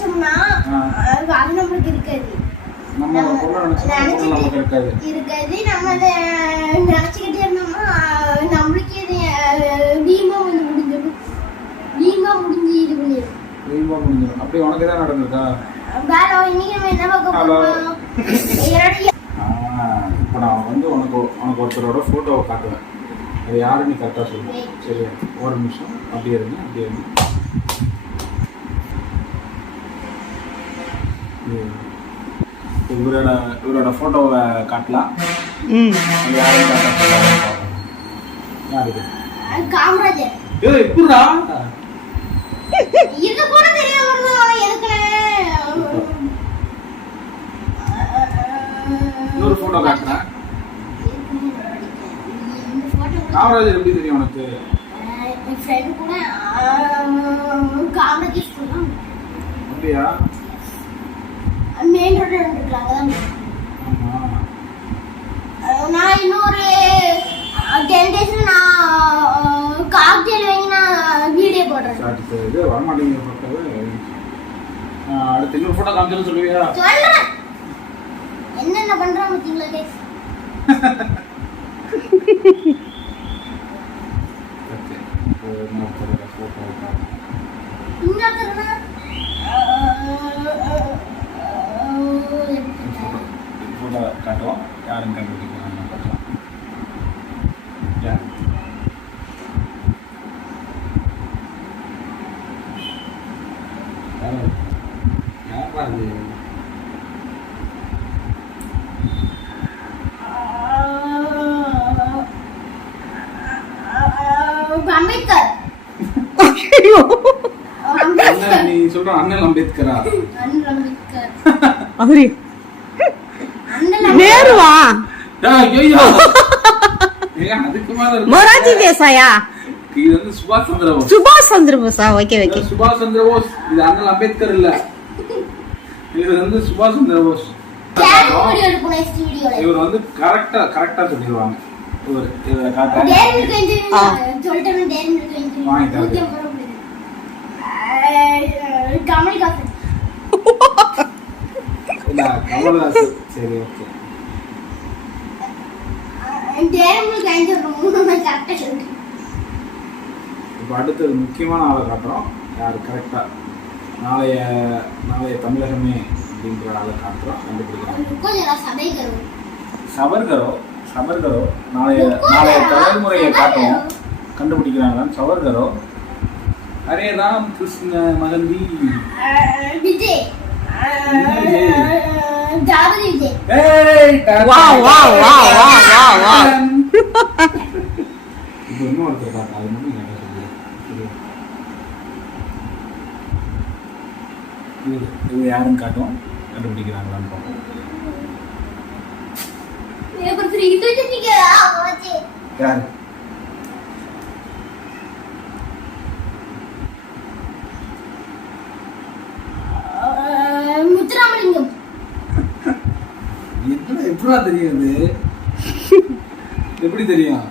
நினைச்சோம்னா அது நம்மளுக்கு இருக்காது. நம்ம அதை நினைச்சுக்கிட்டே இருந்தோம்னா நம்மளுக்கே வீமா வந்து முடிஞ்சிடும். வீமா முடிஞ்சு இது பண்ணிடும். வீமா முடிஞ்சிடும். அப்படி உனக்கு தான் நடந்திருக்கா? வேற இன்னைக்கு நம்ம என்ன பார்க்க போறோம்? இப்போ நான் வந்து உனக்கு ஒருத்தரோட ஃபோட்டோவை காட்டுவேன். அது யாருன்னு கரெக்டாக சொல்லுவேன். சரியா? ஒரு நிமிஷம் அப்படியே இருங்க. இவரோட ஃபோட்டோவை காட்டலாம். யாரும் யாருக்கு? காமராஜர். எப்படிடா இது கூட தெரியாம எனக்கு இன்னொரு ஃபோட்டோ காட்டுறேன். காமராஜர் எப்படி தெரியும் உனக்கு? என் ஃப்ரெண்ட் கூட காமராஜர் சொன்னா. அப்படியா? மெயின் ரோட்ல இருக்காங்க. நான் இன்னொரு 10 டேஸ்ல நான் காக்டெயில் வாங்கி நான் வீடியோ போடுறேன். இது வர மாட்டேங்குது ஃபோட்டோவே. அடுத்து இன்னொரு ஃபோட்டோ காமிச்சேன்னு சொல்லுவியா? சொல்றேன். என்னென்ன பண்றாங்க பாத்தீங்களா गाइस? ஓகே. நான் போடுற ஃபோட்டோ காட்டு. இங்க கரெனா ஃபோட்டோ காட்டுவோம். யாரும் கண்டுபிடிக்கிறாங்க பார்க்கலாம். யார்? அது அம்பேத்கர். நீ சொல்ற அண்ணல் அம்பேத்கரா? அம்பேத்கர் அவரே நேருவா? ஐயோ அதுக்கு மேல மொரார்ஜி தேசாயா? இது வந்து சுபாஷ் சந்திர போஸ். சுபாஷ் சந்திர போஸா? ஓகே. சுபாஷ் சந்திர போஸ். இது அண்ணல் அம்பேத்கர் இல்ல. இது வந்து சுபாஷ் சந்திர போஸ். இவர் வந்து கரெக்டா சொல்லிடுவாங்க. இவர் காட்ட கமல்ஹாசன். சரி ஓகே. இப்போ அடுத்தது முக்கியமான ஆளை காட்டுறோம். யாரு கரெக்டா நாளைய தமிழகமே அப்படின்ற ஆளை காட்டுறோம். கண்டுபிடிக்கிறோம். சபர்கரோ நாளைய தலைமுறையை காட்டுவோம். கண்டுபிடிக்கிறாங்க. சபர்கரோ. அரே ராம் கிருஷ்ண மகந்தி. விஜய். இப்போ இன்னொருத்தர் காட்டு. அது மட்டும் கேட்ட இது யாருன்னு காட்டும். கண்டுபிடிக்கிறாங்களான்னு பார்ப்போம். யாரு? முத்துராமலிங்கம். எப்படா தெரியும்? எப்படி தெரியும்?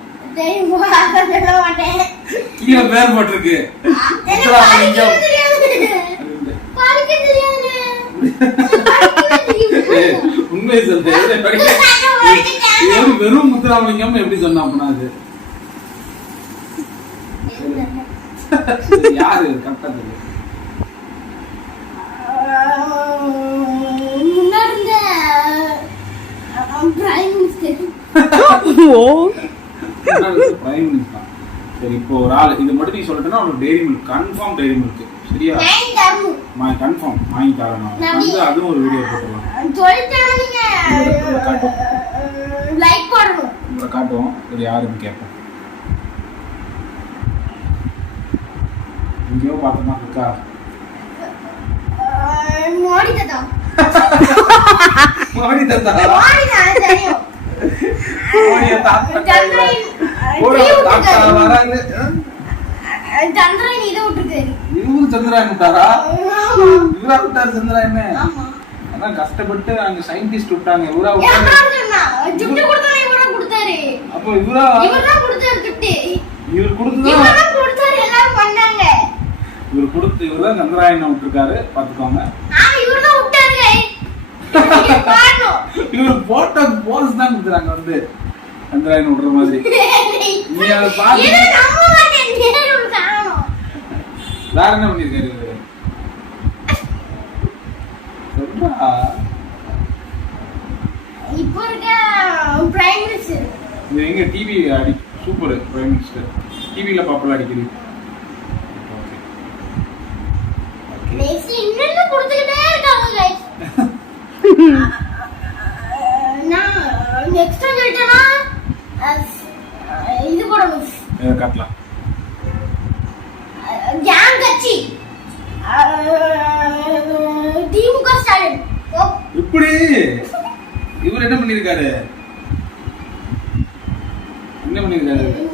கீழே பேர் போட்டிருக்கு. முத்துராமலிங்கம். உண்மையை சொல்றேன். வெறும் முத்துராமலிங்கம் எப்படி சொன்னா? அது யாரு கரெக்டா தெரியும்? சரி இப்போ ஒரு ஆள் இது மட்டும் நீ சொல்லிட்டேன்னா உனக்கு dairy milk confirm. Dairy milk சரியா? கன்ஃபார்ம் வாங்கி தரேன். வந்து அதுவும் ஒரு வீடியோ போட்டுடலாம். காட்டுவோம். இது யாருன்னு கேட்போம். எங்கேயோ பார்த்தோமா இருக்கா? மோடி தாத்தா. சந்திரன் இதை விட்டுருக்காரு. இவரு சந்திரன் விட்டாரா? இவரா விட்டாரு சந்திரன்? அதான் கஷ்டப்பட்டு அங்க சயின்டிஸ்ட் விட்டாங்க. இவரா விட்டாரு. அப்போ இவரா? இவர் கொடுத்ததான் எல்லாரும் பண்ணாங்க. இவர் கொடுத்து இவர் தான் சந்திராயனை விட்டுருக்காரு பாத்துக்கோங்க. இவர்தான் விட்டாருங்க. இவர் போட்டோ போஸ் தான் கொடுக்குறாங்க வந்து சந்திராயன் விடுற மாதிரி. நீ அதை பார்த்து வேற என்ன பண்ணிருக்காரு இவரு சொல்றா. இப்போ இருக்க பிரைம் மினிஸ்டர் இது எங்க டிவி அடி சூப்பர் பிரைம் மினிஸ்டர் டிவில பாப்பல அடிக்கடி. நெக்ஸ்ட் இன்னும் கொடுத்துக்கிட்டே இருக்காங்க गाइस. நான் நெக்ஸ்ட் சொல்லிட்டேனா இது போடணும் காட்டலாம். ஜாம் கட்சி திமுக ஸ்டாலின். இப்படி இவர் என்ன பண்ணிருக்காரு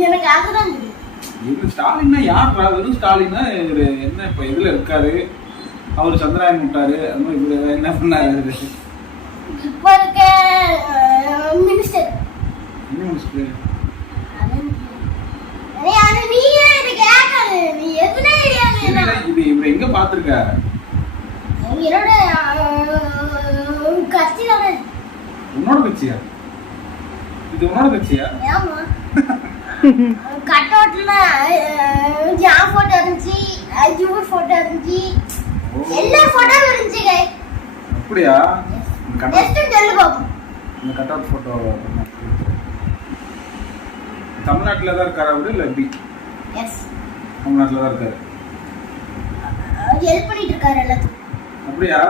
எனக்கு அதுதான் இவரு ஸ்டாலின்னா யார்? வெறும் ஸ்டாலினா இவரு என்ன இப்ப இதுல இருக்காரு? அவரு சந்திராயன் விட்டாரு. இவரு என்ன பண்ணாரு? இப்ப இருக்க மினிஸ்டர். என்ன மினிஸ்டர்? இது இவரு எங்க பாத்திருக்க? உன்னோட கட்சியா? இது உன்னோட கட்சியா? கட்டவுட்ல ஜாம் போட்டோ இருந்துச்சு, யூர் போட்டோ இருந்துச்சு, எல்லா போட்டோ இருந்துச்சு गाइस. அப்படியா? நெக்ஸ்ட் சொல்லு பாப்போம். இந்த கட்டவுட் போட்டோ தமிழ்நாட்டுல தான் இருக்காரு அவரு இல்ல எப்படி? எஸ், தமிழ்நாட்டுல தான் இருக்காரு. ஹெல்ப் பண்ணிட்டு இருக்காரு எல்லாத்துக்கும். அப்படியா?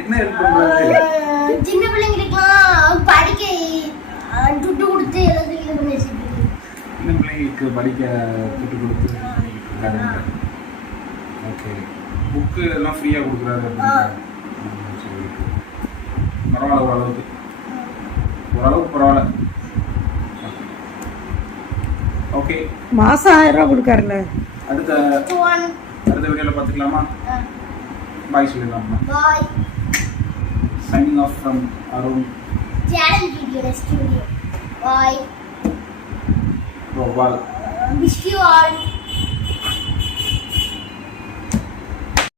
என்ன ஹெல்ப் பண்றாரு? சின்ன பிள்ளைங்களுக்குலாம் படிக்க துட்டு கொடுத்து எல்லாத்தையும் இது பண்ணி வச்சிருக்காரு. சின்ன பிள்ளைங்களுக்கு படிக்க துட்டு கொடுத்து இருக்காரு. ஓகே, புக்கு எல்லாம் ஃப்ரீயா கொடுக்குறாரு அப்படின்னு. பரவாயில்ல, ஓரளவுக்கு பரவாயில்ல. ஓகே, மாசம் 1000 ரூபாய் கொடுக்காருல. அடுத்த வீடியோல பாத்துக்கலாமா? பாய் சொல்லிடலாமா? பாய். Signing off from Arun. Challenge video next video. Bye. Gopal. Wish you all